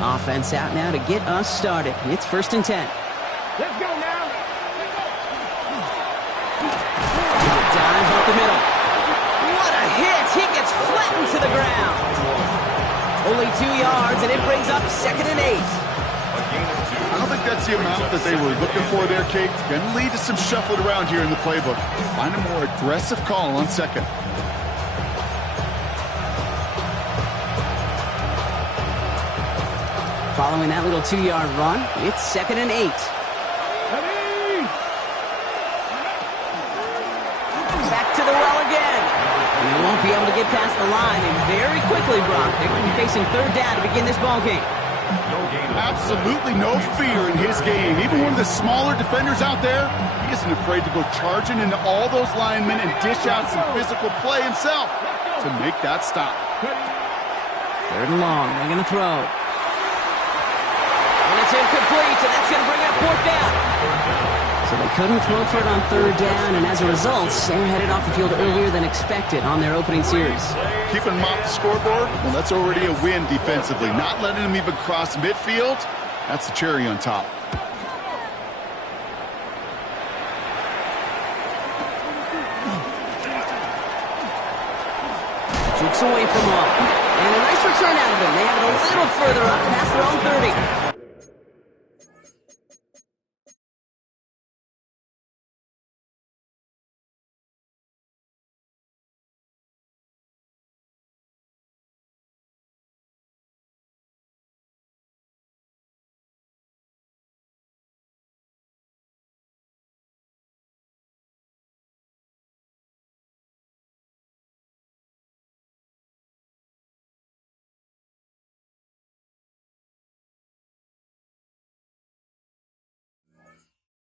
Offense out now to get us started. It's 1st and 10. Let's go now. Dive up the middle. What a hit! He gets flattened to the ground. Only 2 yards, and it brings up 2nd and 8. I don't think that's the amount that they were looking for there, Kate. Going to lead to some shuffling around here in the playbook. Find a more aggressive call on 2nd. Following that little 2-yard run, it's 2nd and 8. Back to the well again. He won't be able to get past the line, and very quickly, Brock, they're going to be facing 3rd down to begin this ball game. Absolutely no fear in his game. Even one of the smaller defenders out there, he isn't afraid to go charging into all those linemen and dish out some physical play himself to make that stop. 3rd and long. They're going to throw. And it's incomplete, and that's going to bring up 4th down. So they couldn't throw for it on 3rd down, and as a result, they're headed off the field earlier than expected on their opening series. Keeping them off the scoreboard, well, that's already a win defensively. Not letting them even cross midfield, that's the cherry on top. Jukes away from one. And a nice return out of him. They have it a little further up past their own 30.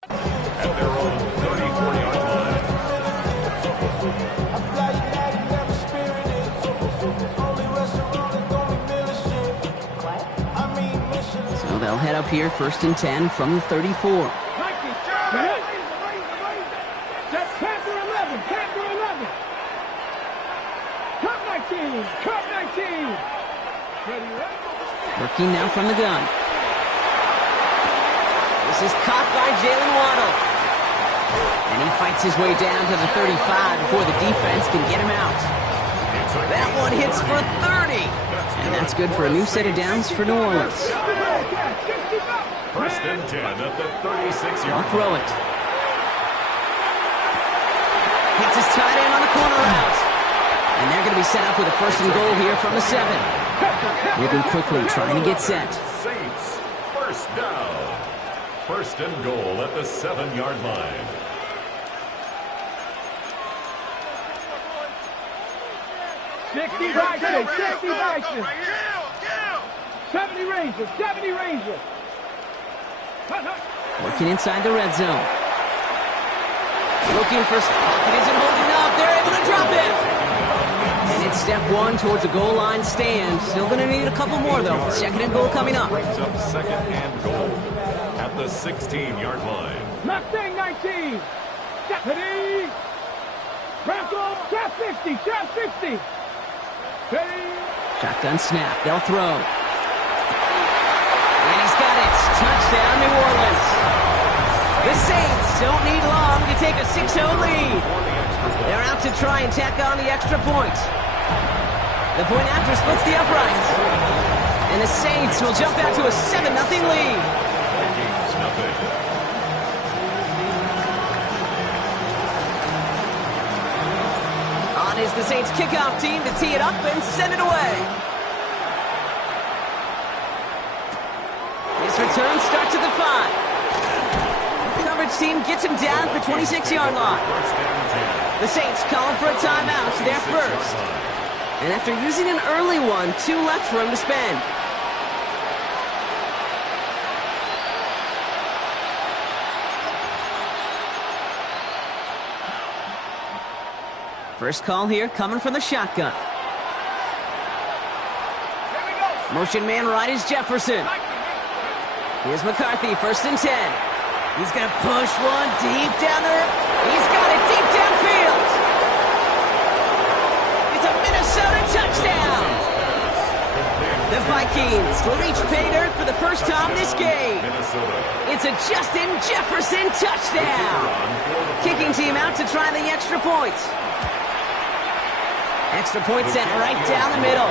At their own 34-yard line. So they'll head up here 1st and 10 from the 34. Working now from the gun. This is caught by Jalen Waddle. And he fights his way down to the 35 before the defense can get him out. That one hits for 30. And that's good for a new set of downs for New Orleans. 1st and 10 at the 36-yard I'll throw it. Hits his tight end on the corner route. And they're going to be set up with a 1st and goal here from the 7. Moving quickly, trying to get set. Saints, 1st down. 1st and goal at the 7-yard line. Sixty Vikings. 70 Rangers. Working inside the red zone. Looking for Pocket isn't holding up. They're able to drop it. And it's step 1 towards a goal line stand. Still going to need a couple more, though. 2nd and goal coming up. Brings up 2nd and goal at the 16-yard line. Mustang 19. Deputy. Bronco. Trap 50. Shotgun snap. They'll throw. And he's got it. Touchdown, New Orleans. The Saints don't need long to take a 6-0 lead. They're out to try and tack on the extra point. The point after splits the uprights. And the Saints will jump out to a 7-0 lead. Vikings, nothing. On is the Saints kickoff team to tee it up and send it away. This return starts at the 5. The coverage team gets him down at the 26-yard line. The Saints calling for a timeout, so they're first. And after using an early one, 2 left for him to spend. First call here coming from the shotgun. Motion man right is Jefferson. Here's McCarthy, 1st and 10. He's going to push one deep down there. He's got it deep downfield. It's a Minnesota touchdown. The Vikings reach pay dirt for the first time this game. It's a Justin Jefferson touchdown. Kicking team out to try the extra points. Extra point sent right down the middle.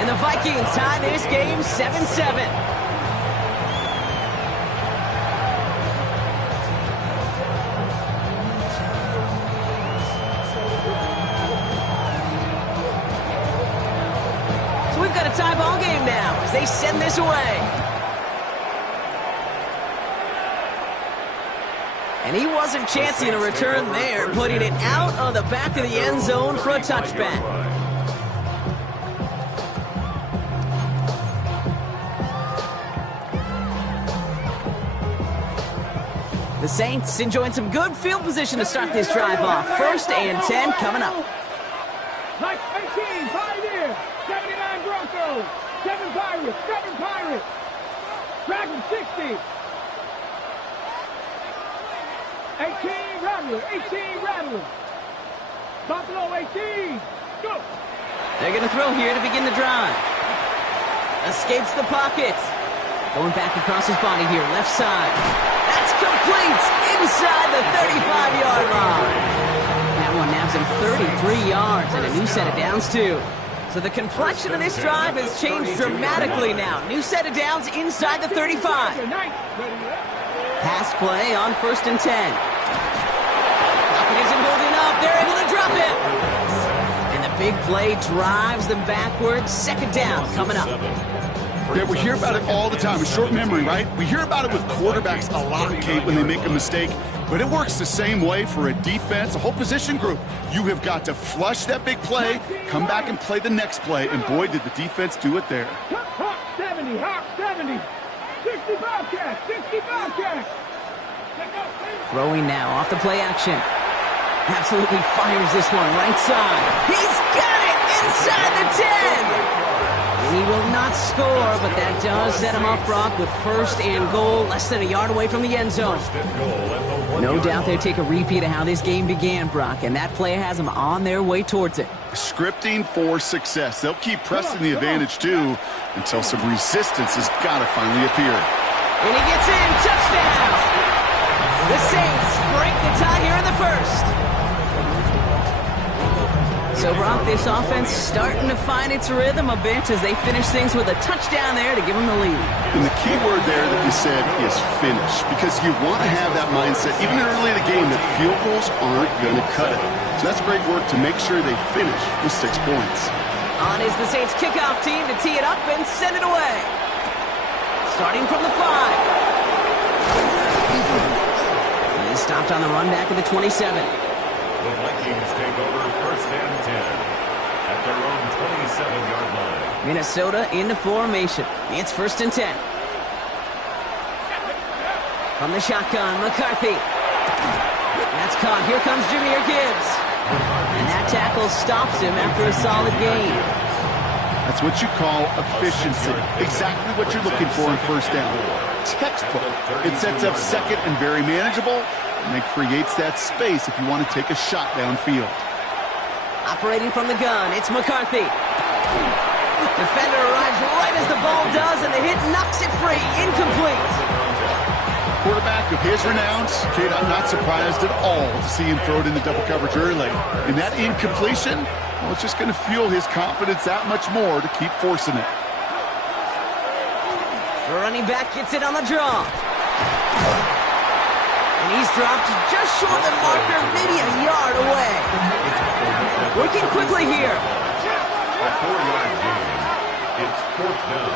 And the Vikings tie this game 7-7. We've got a tie ball game now as they send this away. And he wasn't chancing a return there, putting it out of the back of the end zone for a touchback. The Saints enjoying some good field position to start this drive off. 1st and 10 coming up. Like 18, Pioneer, 79 Broncos, 7 Pirates, 7 Pirates. Dragon 60. 18 Rattler, 18 Rattler. Buffalo 18, go. They're going to throw here to begin the drive. Escapes the pocket. Going back across his body here, left side. That's complete inside the 35-yard line. That one nabs him 33 yards and a new set of downs, too. So the complexion of this drive has changed dramatically now. New set of downs inside the 35. Pass play on 1st and 10. Pocket isn't holding up. They're able to drop it. And the big play drives them backwards. 2nd down coming up. Yeah, we hear about it all the time. A short memory, right? We hear about it with quarterbacks a lot, Kate, when they make a mistake. But it works the same way for a defense, a whole position group. You have got to flush that big play, come back and play the next play, and boy, did the defense do it there. Hawk 70, Hawk 70. 60 Bobcats, 60 Bobcats. Throwing now off the play action. Absolutely fires this one right side. He's got it inside the 10. And he will not score, but that does set him up, Brock, with 1st and goal, less than a yard away from the end zone. No doubt they take a repeat of how this game began, Brock, and that play has them on their way towards it. Scripting for success. They'll keep pressing the advantage, too, until some resistance has got to finally appear. And he gets in. Touchdown! The Saints break the tie here in the 1st. So, Brock, this offense starting to find its rhythm a bit as they finish things with a touchdown there to give them the lead. And the key word there that you said is finish, because you want to have that mindset, even early in the game, that field goals aren't going to cut it. So that's great work to make sure they finish with 6 points. On is the Saints kickoff team to tee it up and send it away. Starting from the 5. He's stopped on the run back at the 27. The Vikings take over 1st and 10 at their own 27-yard line. Minnesota in the formation. It's 1st and 10. From the shotgun, McCarthy. That's caught. Here comes Jahmyr Gibbs. And that tackle stops him after a solid gain. That's what you call efficiency. Exactly what you're looking for in 1st down. Textbook. It sets up 2nd and very manageable. And it creates that space if you want to take a shot downfield. Operating from the gun, it's McCarthy. Defender arrives right as the ball does, and the hit knocks it free. Incomplete. Quarterback of his renounce, kid, I'm not surprised at all to see him throw it into double coverage early. And that incompletion, well, it's just going to fuel his confidence that much more to keep forcing it. The running back gets it on the draw. And he's dropped just short of the marker, maybe a yard away. Working quickly here. A 4-yard gain. It's 4th down.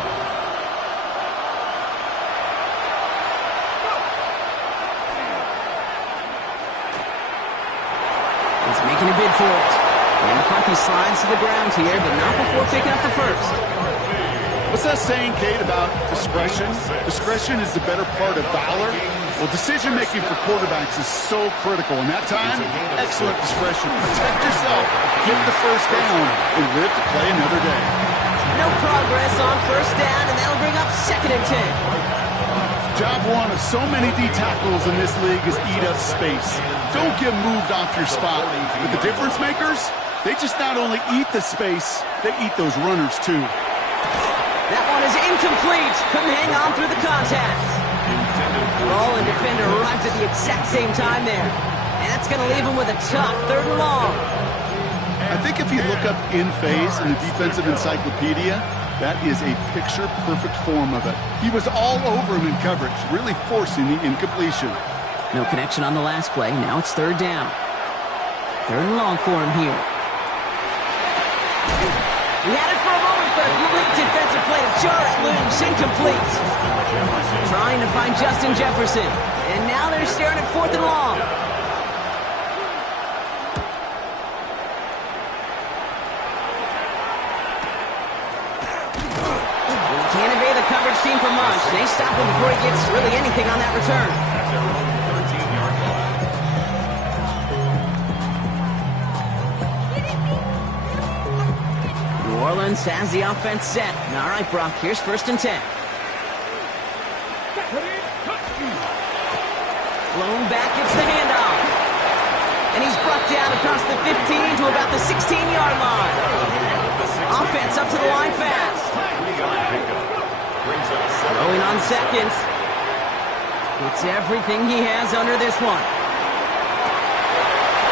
He's making a bid for it. And McCarthy slides to the ground here, but not before picking up the 1st. What's that saying, Kate, about discretion? Discretion is the better part of valor. Well, decision-making for quarterbacks is so critical. And that time, excellent discretion. Protect yourself, get the 1st down, and live to play another day. No progress on 1st down, and that'll bring up 2nd and 10. Job one of so many D tackles in this league is eat up space. Don't get moved off your spot. But the difference makers, they just not only eat the space, they eat those runners too. That one is incomplete. Couldn't hang on through the contact. Ball and defender arrived at the exact same time there. And that's going to leave him with a tough 3rd and long. I think if you look up in phase in the defensive encyclopedia, that is a picture-perfect form of it. He was all over him in coverage, really forcing the incompletion. No connection on the last play. Now it's 3rd down. 3rd and long for him here. He had it for a moment, but a great defensive play to jar it loose. Incomplete. Trying to find Justin Jefferson. And now they're staring at 4th and long. He can't evade the coverage team for much. They stop him before he gets really anything on that return. At their own 13-yard line. New Orleans has the offense set. All right, Brock, here's 1st and 10. Blown back, it's the handoff. And he's brought down across the 15 to about the 16-yard line. Offense up to the line fast. Throwing on 2nd. Puts everything he has under this one.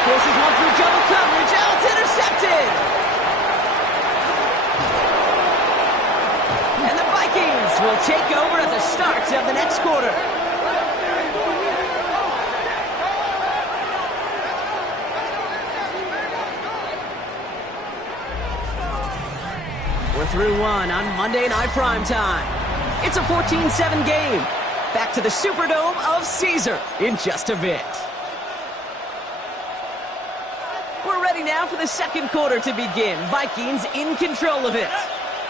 Forces one through double coverage. Oh, it's intercepted. And the Vikings will take over at the start of the next quarter. We're through one on Monday Night Primetime. It's a 14-7 game. Back to the Superdome of Caesar in just a bit. We're ready now for the 2nd quarter to begin. Vikings in control of it.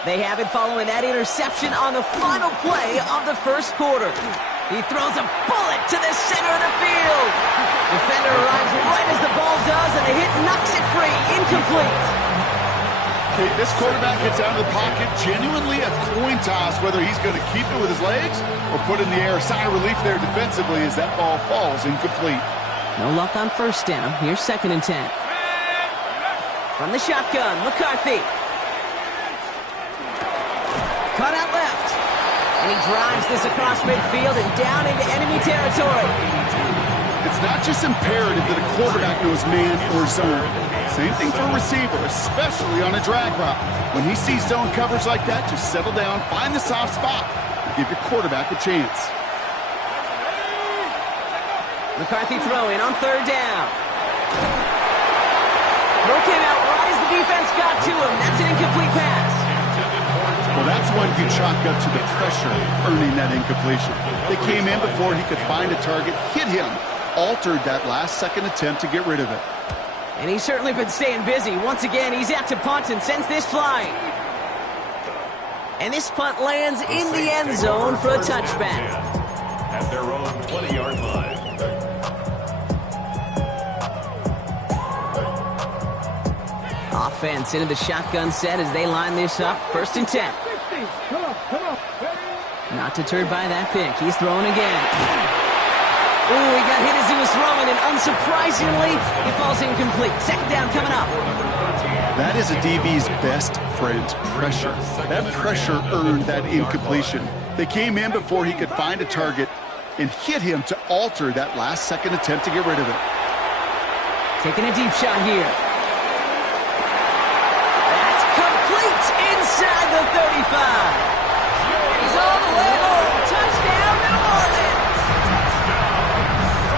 They have it following that interception on the final play of the 1st quarter. He throws a bullet to the center of the field. Defender arrives right as the ball does, and the hit knocks it free. Incomplete. This quarterback gets out of the pocket, genuinely a coin toss whether he's going to keep it with his legs or put it in the air. Sigh of relief there defensively as that ball falls incomplete. No luck on 1st down. Here's 2nd and 10. From the shotgun, McCarthy. Cut out left. And he drives this across midfield and down into enemy territory. It's not just imperative that a quarterback knows man or zone. Same thing for a receiver, especially on a drag route. When he sees zone coverage like that, just settle down, find the soft spot, and give your quarterback a chance. McCarthy throwing on 3rd down. Throw came out right as the defense got to him. That's an incomplete pass. Well, that's one you chalk up to the pressure earning that incompletion. They came in before he could find a target, hit him, altered that last-second attempt to get rid of it. And he's certainly been staying busy. Once again, he's out to punt and sends this flying. And this punt lands in the end zone for a touchback. At their own 20-yard line. Offense into the shotgun set as they line this up. 1st and 10. Come on. Not deterred by that pick. He's throwing again. Ooh, he got hit as he was throwing, and unsurprisingly, he falls incomplete. 2nd down coming up. That is a DB's best friend, pressure. That pressure earned that incompletion. They came in before he could find a target and hit him to alter that last-second attempt to get rid of it. Taking a deep shot here. That's complete inside the 35. And he's all the way home. Touchdown, New Orleans.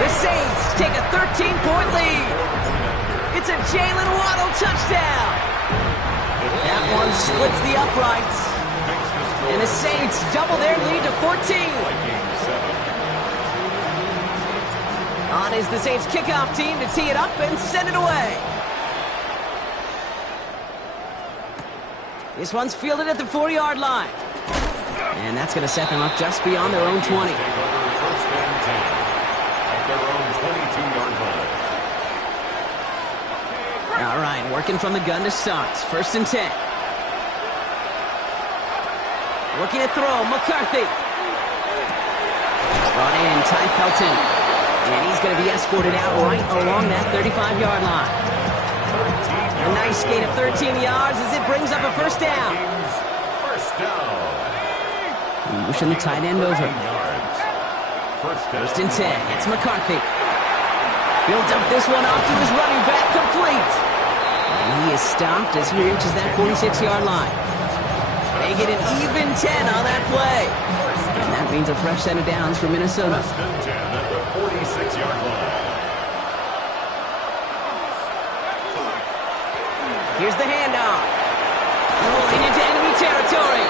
The Saints take a 13-point lead. It's a Jalen Waddle touchdown. That one splits the uprights. And the Saints double their lead to 14. On is the Saints kickoff team to tee it up and send it away. This one's fielded at the 4-yard line. And that's going to set them up just beyond their own 20. All right, working from the gun to start. 1st and 10. Looking to throw, McCarthy. Brought in, Ty Felton. And he's going to be escorted out right along that 35-yard line. A nice gain of 13 yards as it brings up a 1st down. First down. Motion the tight end over. 9 yards. First and 10. It's McCarthy. He'll dump this one off to his running back, complete. And he is stopped as he reaches that 46-yard line. They get an even 10 on that play. And that means a fresh set of downs for Minnesota. First and 10 at the 46-yard line. Here's the handoff. Rolling into enemy territory.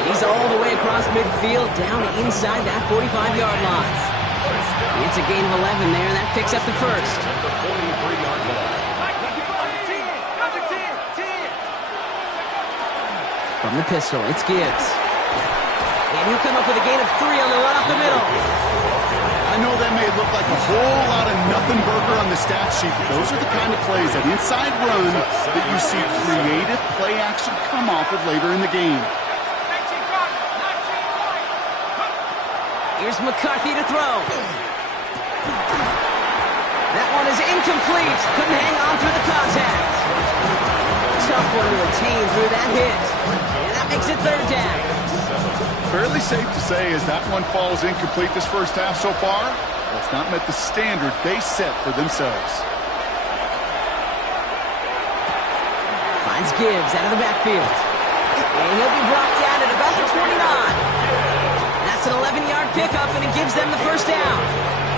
And he's all the way across midfield, down inside that 45-yard line. It's a gain of 11 there, and that picks up the first. At the 43-yard line. From the pistol, it's Gibbs. And he'll come up with a gain of 3 on the run up the middle. I know that may look like a whole lot of nothing burger on the stat sheet, but those are the kind of plays, that inside run, that you see creative play action come off of later in the game. Here's McCarthy to throw. That one is incomplete. Couldn't hang on through the contact. Tough one to attain through that hit. And that makes it third down. Fairly safe to say as that one falls incomplete this first half so far, that's not met the standard they set for themselves. Finds Gibbs out of the backfield. And he'll be brought down at about the 29. That's an 11-yard pickup, and it gives them the first down.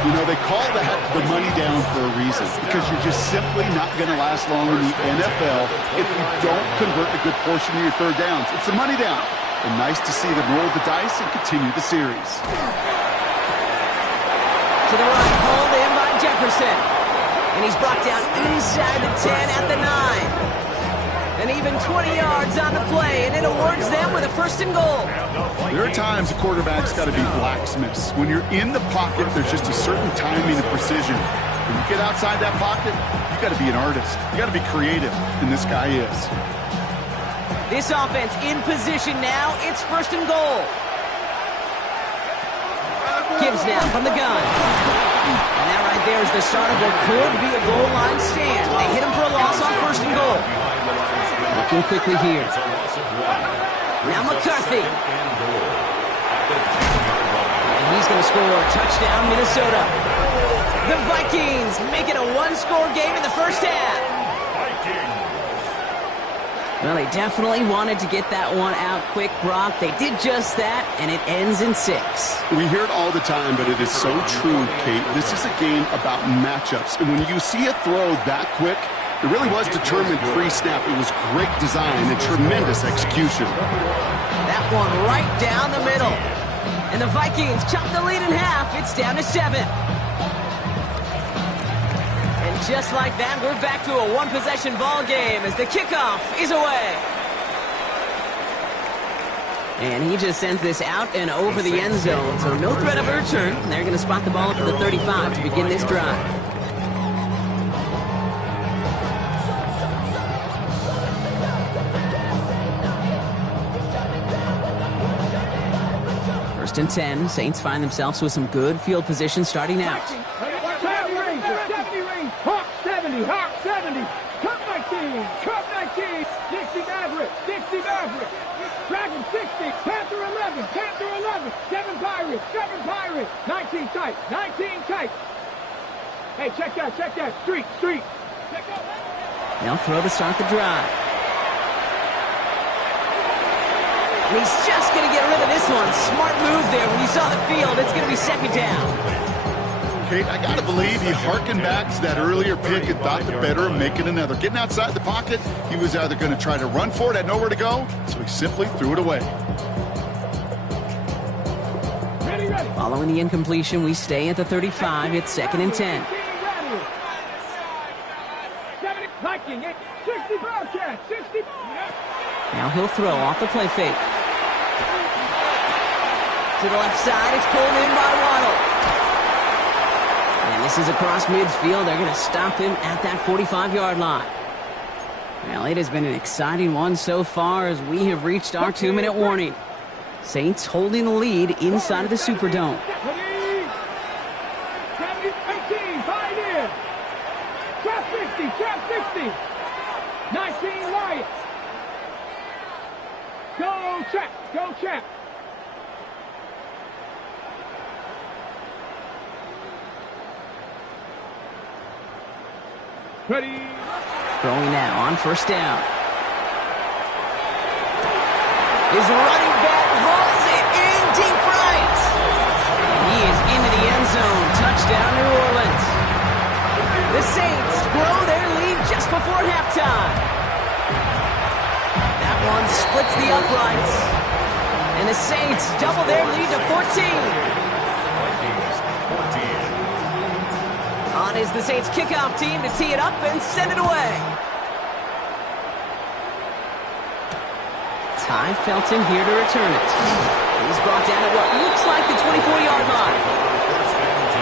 You know, they call that the money down for a reason, because you're just simply not going to last long in the NFL if you don't convert a good portion of your third downs. It's a money down. And nice to see them roll the dice and continue the series. To the right, hauled in by Jefferson. And he's brought down inside the 10 at the 9. And even 20 yards on the play, and it awards them with a first and goal. There are times a quarterback's got to be blacksmiths. When you're in the pocket, there's just a certain timing and precision. When you get outside that pocket, you got to be an artist. You got to be creative, and this guy is. This offense in position now. It's first and goal. Gibbs now from the gun. And that right there is the start of what could be a goal line stand. They hit him for a loss on first and goal. Looking quickly here. Now McCarthy. And he's going to score a touchdown, Minnesota. The Vikings make it a one-score game in the first half. Well, they definitely wanted to get that one out quick, Brock. They did just that, and it ends in 6. We hear it all the time, but it is so true, Kate. This is a game about matchups. And when you see a throw that quick, it really was determined pre-snap. It was great design and tremendous execution. That one right down the middle. And the Vikings chop the lead in half. It's down to 7. Just like that, we're back to a one-possession ball game as the kickoff is away. And he just sends this out and over the end zone, so no threat of a return. They're going to spot the ball up to the 35 to begin this drive. First and 10, Saints find themselves with some good field position starting out. Hawk 70, Cup 19, Cup 19, Dixie Maverick, Dragon 60, Panther 11, 7 Pirates, 19 tight. Hey, check that, street. Check that. They'll throw to start the drive. And he's just going to get rid of this one. Smart move there. When you saw the field, it's going to be second down. I got to believe he harkened back to that earlier pick and thought the better of making another. Getting outside the pocket, he was either going to try to run for it, had nowhere to go, so he simply threw it away. Ready. Following the incompletion, we stay at the 35. It's second and 10. 70, Viking, 60 Bobcat, 60. Now he'll throw off the play fake. To the left side, it's pulled in by Waddle. And this is across midfield. They're going to stop him at that 45-yard line. Well, it has been an exciting one so far as we have reached our 2-minute warning. Saints holding the lead inside of the Superdome. 18, 5 in. Trap 60. 19 Wyatt. Go, Chap. Ready. Throwing now on first down. His running back hauls it in deep right. He is into the end zone. Touchdown, New Orleans. The Saints grow their lead just before halftime. That one splits the uprights. And the Saints double their lead to 14. Vikings 14. On is the Saints kickoff team to tee it up and send it away. Ty Felton here to return it. He's brought down at what looks like the 24-yard line. First and 10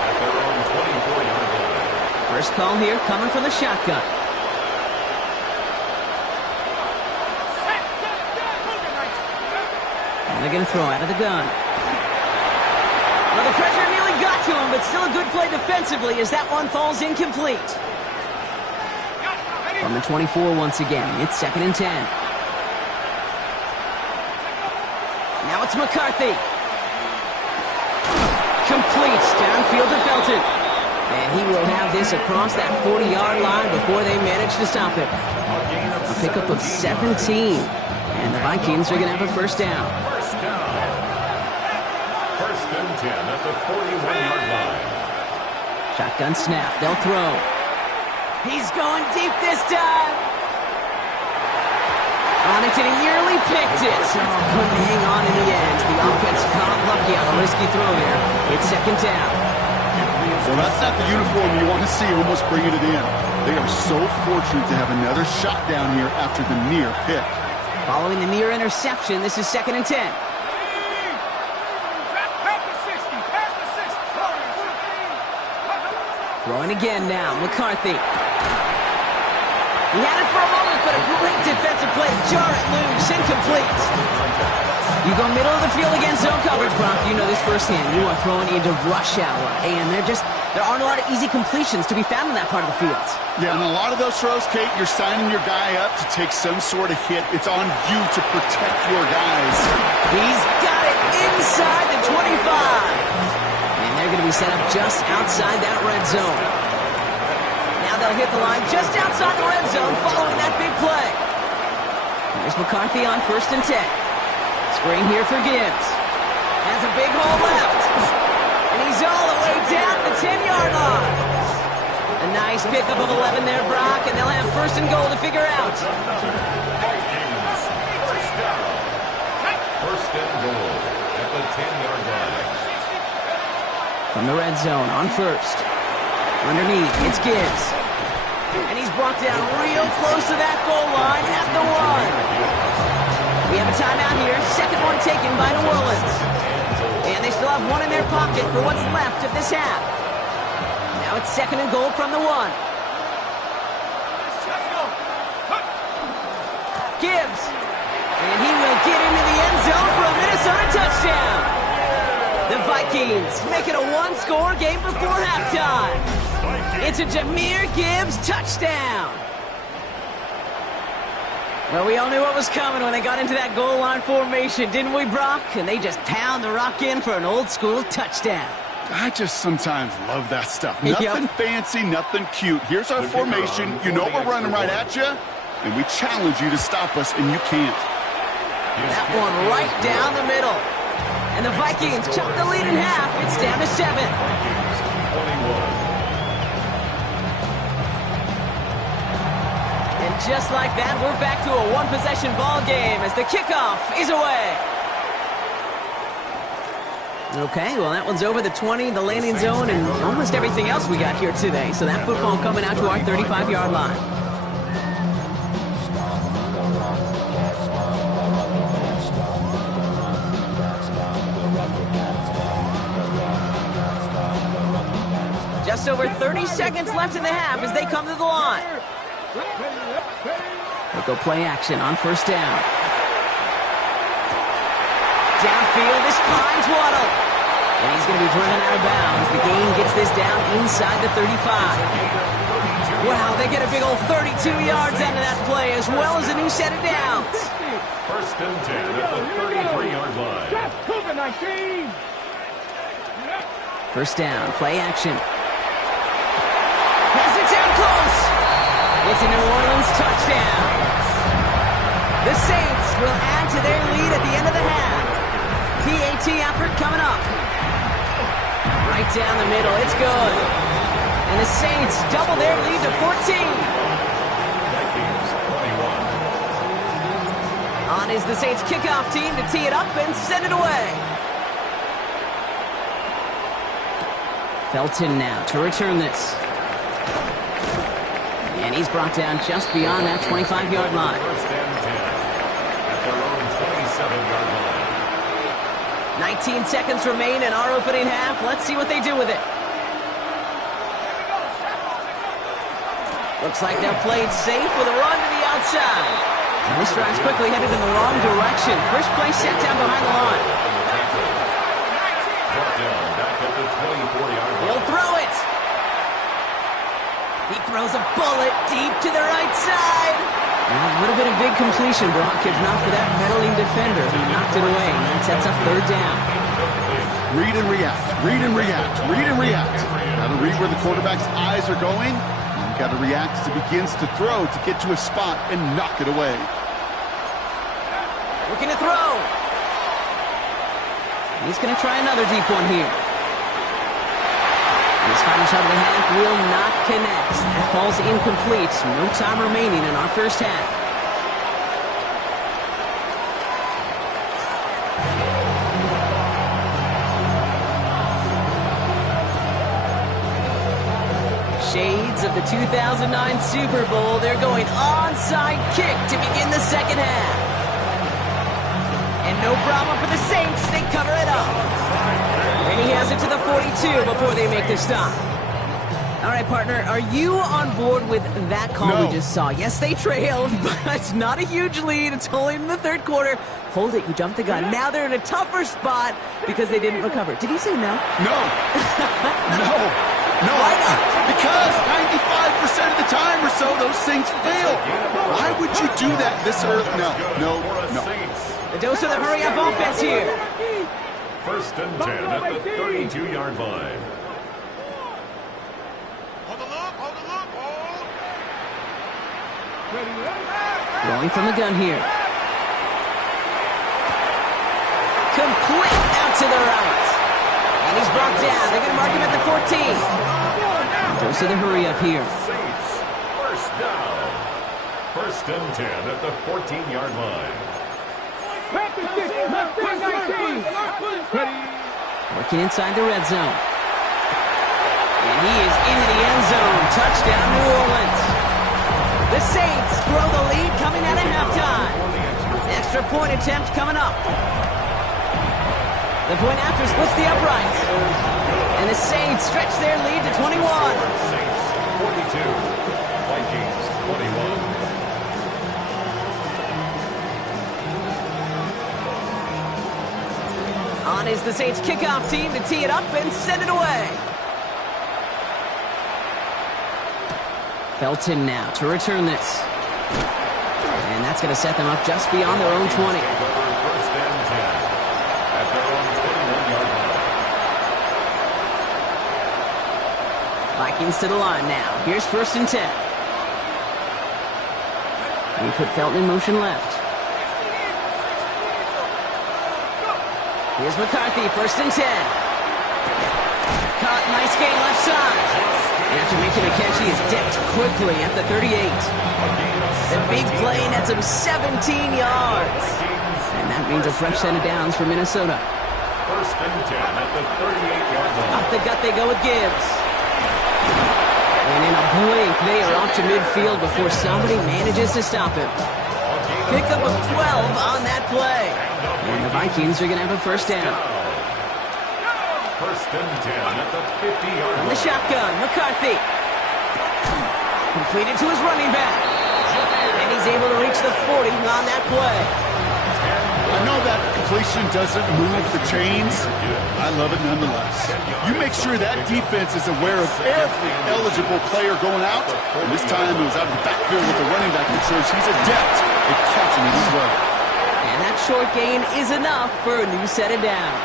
at their own 24-yard line. First call here coming from the shotgun. And they're going to throw out of the gun. Well, the pressure nearly got to him, but still a good play defensively as that one falls incomplete. From the 24 once again, it's 2nd and 10. Now it's McCarthy. Complete downfield to Felton. And he will have this across that 40-yard line before they manage to stop it. A pickup of 17. And the Vikings are going to have a first down. First down. First and 10 at the 41-yard line. Shotgun snap. They'll throw. He's going deep this time. On it, and he nearly picked it. Couldn't hang on in the end. The offense got lucky on a risky throw there. It's 2nd down. Well, that's not the uniform you want to see almost bringing it in. They are so fortunate to have another shot down here after the near pick. Following the near interception, this is 2nd and 10. Throwing again now, McCarthy. He had it for a moment, but a great defensive play to jar it loose, incomplete. You go middle of the field against zone coverage, Brock. You know this firsthand. You are throwing into rush hour, and there aren't a lot of easy completions to be found in that part of the field. Yeah, and a lot of those throws, Kate, you're signing your guy up to take some sort of hit. It's on you to protect your guys. He's got it inside the 25. And they're going to be set up just outside that red zone. Now they'll hit the line just outside the red zone following that big play. Here's McCarthy on 1st and 10. Screen here for Gibbs. Has a big hole left. And he's all the way down the 10-yard line. A nice pickup of 11 there, Brock, and they'll have 1st and goal to figure out. Vikings first down. First and goal at the 10-yard line. From the red zone on 1st. Underneath, it's Gibbs. And he's brought down real close to that goal line at the 1. We have a timeout here. 2nd one taken by New Orleans. And they still have one in their pocket for what's left of this half. Now it's 2nd and goal from the 1. Gibbs. And he will get into the end zone for a Minnesota touchdown. The Vikings make it a one-score game before halftime. It's a Jahmyr Gibbs touchdown. Well, we all knew what was coming when they got into that goal line formation, didn't we, Brock? And they just pound the rock in for an old-school touchdown. I just sometimes love that stuff. Nothing fancy, nothing cute. Here's our formation. You know we're running right at you, and we challenge you to stop us, and you can't. That one right down the middle. And the Vikings chop the lead in half. It's down to 7. Vikings 21. And just like that, we're back to a one-possession ball game as the kickoff is away. Okay, well, that one's over the 20, the landing zone, and almost everything else we got here today. So that football coming out to our 35-yard line. Just over 30 seconds left in the half as they come to the line. They go play action on 1st down. Downfield, this finds Waddle. And he's going to be driven out of bounds. The gain gets this down inside the 35. Wow, they get a big old 32 yards out of that play, as well as a new set of downs. 1st and 10 at the 33-yard line. Just Cougar 19. 1st down, play action. Has it down close. It's a New Orleans touchdown. The Saints will add to their lead at the end of the half. PAT effort coming up. Right down the middle. It's good. And the Saints double their lead to 14. Vikings 21. On is the Saints kickoff team to tee it up and send it away. Felton now to return this. And he's brought down just beyond that 25-yard line. First and 10 at their own 27-yard line. 19 seconds remain in our opening half. Let's see what they do with it. Looks like they'll play it safe with a run to the outside. And this drive's quickly headed in the wrong direction. First play set down behind the line. Brought down back at the 24-yard line. He'll throw it. He throws a bullet deep to the right side. Well, it would have been a big completion, Brock, if not for that meddling defender who knocked it away. And that sets up third down. Read and react, read and react, read and react. Got to read where the quarterback's eyes are going. And you've got to react as he begins to throw to get to a spot and knock it away. Looking to throw. He's going to try another deep one here. His final shot of the half will not connect. That falls incomplete. No time remaining in our first half. Shades of the 2009 Super Bowl. They're going onside kick to begin the second half. And no problem for the Saints. They cover it up. And he has it to the 42 before they make the stop. All right, partner, are you on board with that call No. we just saw? Yes, they trailed, but it's not a huge lead. It's only in the third quarter. Hold it, you jumped the gun. Now they're in a tougher spot because they didn't recover. Did he say no? No. No. Why not? Because 95% of the time or so, those things fail. Why would you do that this early? No. The dose of the hurry-up offense here. First and 10 at the 32-yard line. Rolling from the gun here. Complete out to the right. And he's brought down. They're going to mark him at the 14. Dose of the hurry-up here. Saints, first down. First and 10 at the 14-yard line. Working inside the red zone. And he is into the end zone. Touchdown, New Orleans. The Saints grow the lead coming out of halftime. Extra point attempt coming up. The point after splits the uprights. And the Saints stretch their lead to 21. Saints 42, Vikings 21. On is the Saints kickoff team to tee it up and send it away. Felton now to return this. And that's going to set them up just beyond their own 20. First and 10 at their own 21-yard line. Vikings to the line now. Here's first and 10. He put Felton in motion left. Here's McCarthy, first and 10. Caught, nice gain left side. And after making a catch, he is dipped quickly at the 38. The big play nets him 17 yards. And that means a fresh set of downs for Minnesota. First and 10 at the 38-yard line. Off the gut they go with Gibbs. And in a blink, they are off to midfield before somebody manages to stop him. Pickup of 12 on that play. And the Vikings are going to have a first down. First and 10 at the 50-yard On line. the shotgun, McCarthy. Completed to his running back. And he's able to reach the 40 on that play. I know that completion doesn't move the chains. I love it nonetheless. You make sure that defense is aware of every eligible player going out. And this time it was out of the backfield with the running back that shows he's adept at catching it as well. And that short gain is enough for a new set of downs.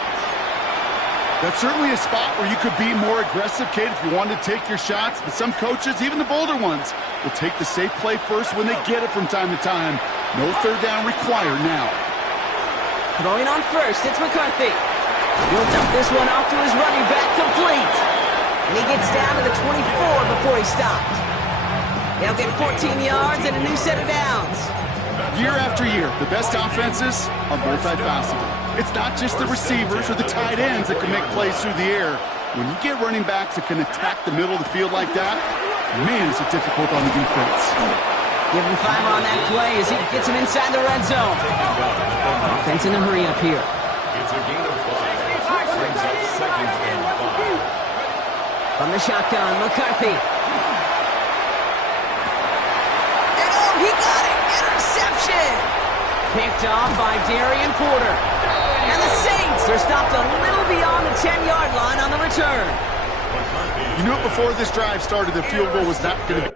That's certainly a spot where you could be more aggressive, kid, if you wanted to take your shots. But some coaches, even the bolder ones, will take the safe play first when they get it from time to time. No third down required now. Throwing on first, it's McCarthy. He'll dump this one off to his running back, complete. And he gets down to the 24 before he stopped. He'll get 14 yards and a new set of downs. Year after year, the best offenses are multifaceted. It's not just the receivers or the tight ends that can make plays through the air. When you get running backs that can attack the middle of the field like that, man, is it difficult on the defense. Give him 5 on that play as he gets him inside the red zone. Offense in a hurry up here. It's a gain of 5. Brings up second and 5. From the shotgun, McCarthy. And oh, he got it! Interception! Picked off by Darian Porter. And the Saints are stopped a little beyond the 10-yard line on the return. You knew it before this drive started, the field goal was not going to be.